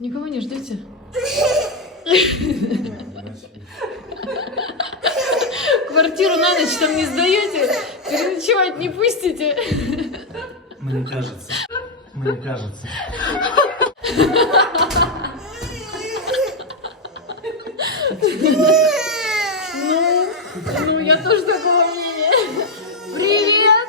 Никого не ждете? Квартиру на ночь там не сдаете? Переночевать не пустите? Мне кажется. Мне кажется. Ну, я тоже такого мнения. Привет!